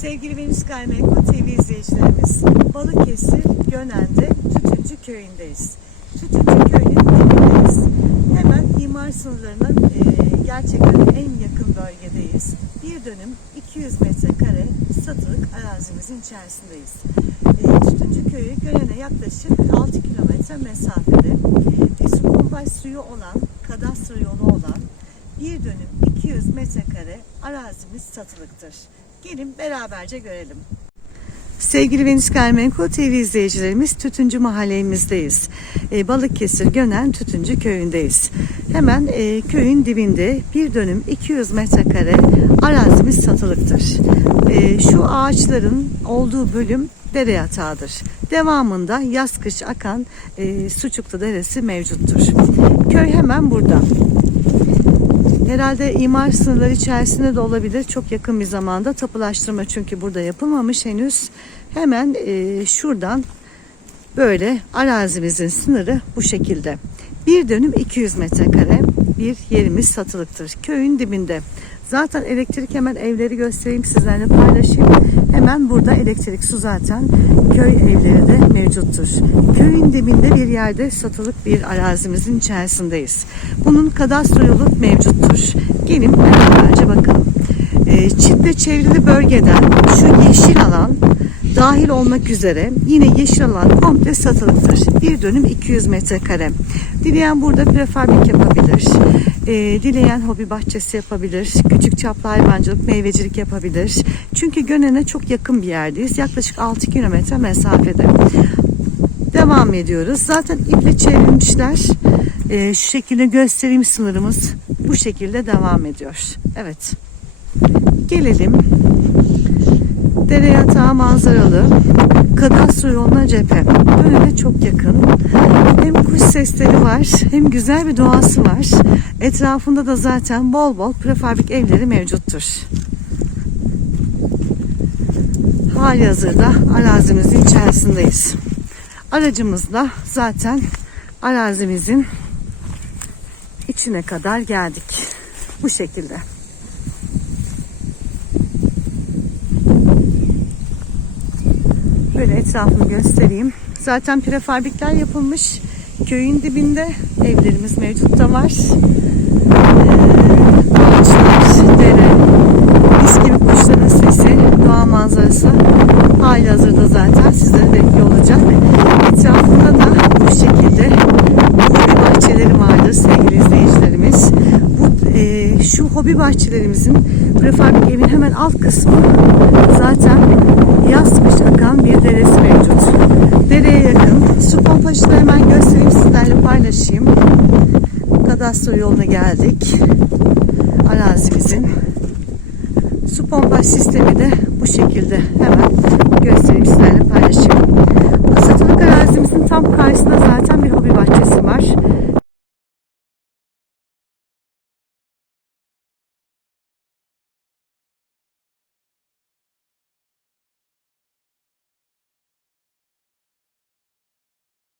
Sevgili Venüs Gayrimenkul TV izleyicilerimiz, Balıkesir Gönen'de Tütüncü Köyü'ndeyiz. Tütüncü Köyü'nün dibindeyiz. Hemen imar sınırlarına e, gerçekten en yakın bölgedeyiz. Bir dönüm 200 metrekare satılık arazimizin içerisindeyiz. E, Tütüncü Köyü Gönen'e yaklaşık 6 kilometre mesafede. E, suyu olan, kadastro yolu olan bir dönüm 200 metrekare arazimiz satılıktır. Gelin beraberce görelim. Sevgili Venüs Gayrimenkul TV izleyicilerimiz Tütüncü mahallemizdeyiz. E, Balıkesir Gönen Tütüncü köyündeyiz. Hemen e, köyün dibinde bir dönüm 200 metrekare arazimiz satılıktır. E, şu ağaçların olduğu bölüm dere yatağıdır. Devamında yaz kış akan e, Suçuklu Deresi mevcuttur. Köy hemen burada. Herhalde imar sınırları içerisinde de olabilir. Çok yakın bir zamanda tapılaştırma çünkü burada yapılmamış henüz. Hemen e, şuradan böyle arazimizin sınırı bu şekilde. Bir dönüm 200 metrekare bir yerimiz satılıktır. Köyün dibinde. Zaten elektrik hemen evleri göstereyim sizlerle paylaşayım. Hemen burada elektrik su zaten köy evleri de mevcuttur. Köyün dibinde bir yerde satılık bir arazimizin içerisindeyiz. Bunun kadastro yolu mevcuttur. Gelin beraberce bakalım. Ee, çitle çevrili bölgeden şu yeşil alan dahil olmak üzere yine yeşil alan komple satılıktır. Bir dönüm 200 metrekare. Dileyen burada prefabrik yapabilir. Ee, dileyen hobi bahçesi yapabilir. Küçük çaplı hayvancılık, meyvecilik yapabilir. Çünkü Gönen'e çok yakın bir yerdeyiz. Yaklaşık 6 kilometre mesafede. Devam ediyoruz. Zaten iple çevrilmişler. Ee, şu şekilde göstereyim sınırımız. Bu şekilde devam ediyor. Evet. Gelelim dere yatağı manzaralı kadastro yoluna cephe. Önüne çok yakın. Hem kuş sesleri var hem güzel bir doğası var. Etrafında da zaten bol bol prefabrik evleri mevcuttur. Hali hazırda arazimizin içerisindeyiz. Aracımızla zaten arazimizin içine kadar geldik. Bu şekilde. Böyle etrafını göstereyim. Zaten prefabrikler yapılmış. Köyün dibinde evlerimiz mevcut da var. Ee, ağaçlar, dere, mis gibi kuşların sesi, doğa manzarası hali hazırda zaten sizlere bekliyor olacak. Etrafında da bu şekilde hobi bahçeleri vardır sevgili izleyicilerimiz. Bu e, şu hobi bahçelerimizin prefabrik evin hemen alt kısmı zaten yaz kış sonuçta hemen göstereyim sizlerle paylaşayım. Kadastro yoluna geldik. Arazimizin su pompaj sistemi de bu şekilde. Hemen göstereyim sizlerle paylaşayım. Satılık arazimizin tam karşısında zaten bir hobi bahçesi var.